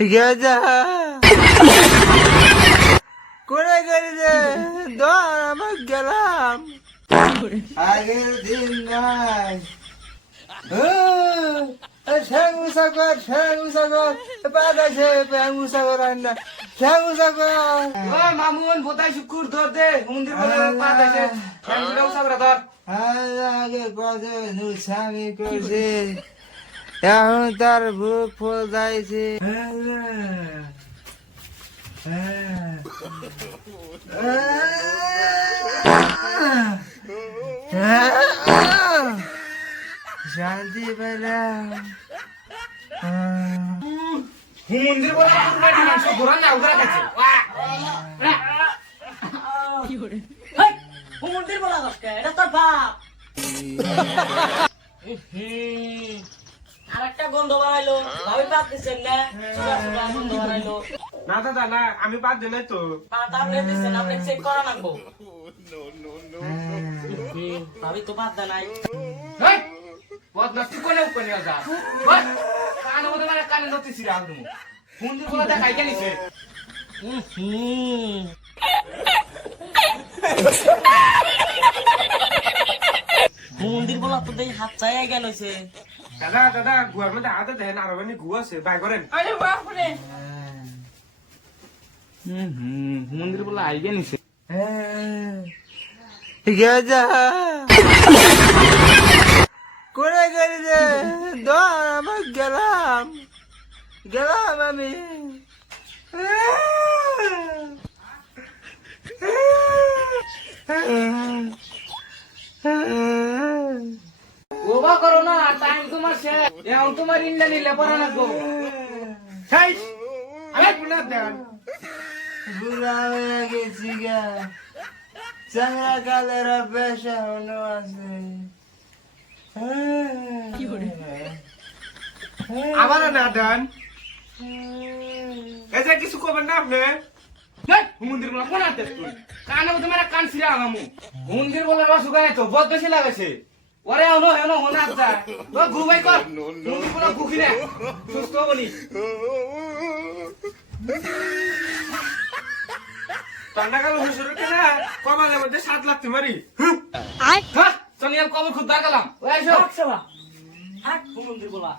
গেজা করে গেলি রে ধর আমার গেলাম আগের দিন নাই ঠ্যাঙ্গু সাগর বাতাসে ঠ্যাঙ্গু সাগর আন্না ঠ্যাঙ্গু সাগর মামুন বোতাই শুকুর ধর দে মন্দির বলে বাতাসে ঠ্যাঙ্গু সাগর ধর আগে কত নুসামি করছে এখন তার বুক ফুল যাইছে শান্তি পেলাম মন্দির বলে মাংস ঘোরা না উগরা খাচ্ছে মন্দির বলা দরকার এটা তোর বাপ আরেকটা গন্ধ বানাইলো ভাবি পাত দিচ্ছেন না গন্ধ বানাইলো না দাদা না আমি বাদ দিলে তো পাত আপনি দিচ্ছেন আপনি চেক করা লাগবো ভাবি তো বাদ দেয় নাই বদমাস্তি কোনে কোনে যা কানে মধ্যে মানে কানে নতিছি রাখ তুমি মন্দির বলে দেখাই কেনিছে মন্দির বলা তো দেই হাত চাই গেল হইছে দাদা দাদা গুয়ার মধ্যে হাতে দেন আর মানে গু আছে বাই করেন আরে বাপ রে মন্দির বলে আইগে নিছে গেজা করে গেলি রে ধর আমার গেলাম আমি ওবা করো না টাইম তোমার শেষ এখন তোমার ইন্ডা নিলে পড়া না গো সেই আরে পুনা দেন বুড়া হয়ে গেছি গা চাংরা কালের পেশা হলো আছে আবার না দেন এই যে কিছু করবেন না আপনি মন্দির বলে কোন আতে তুই কানে মধ্যে মেরা কান ছিড়া আমামু মন্দির বলে রস উগায় তো বহুত বেশি লাগাছে ওরে আনো হেনো হোনা যা তো ঘুমাই কর মন্দির বলে ঘুকি না সুস্থ বলি টান্ডা কালো হুসুর কেনা কমালের মধ্যে 7 লাখ মারি হ্যাঁ চনিয়াল কবে খুদ দাগালাম ওই আইসো বাবা হাত মন্দির বলা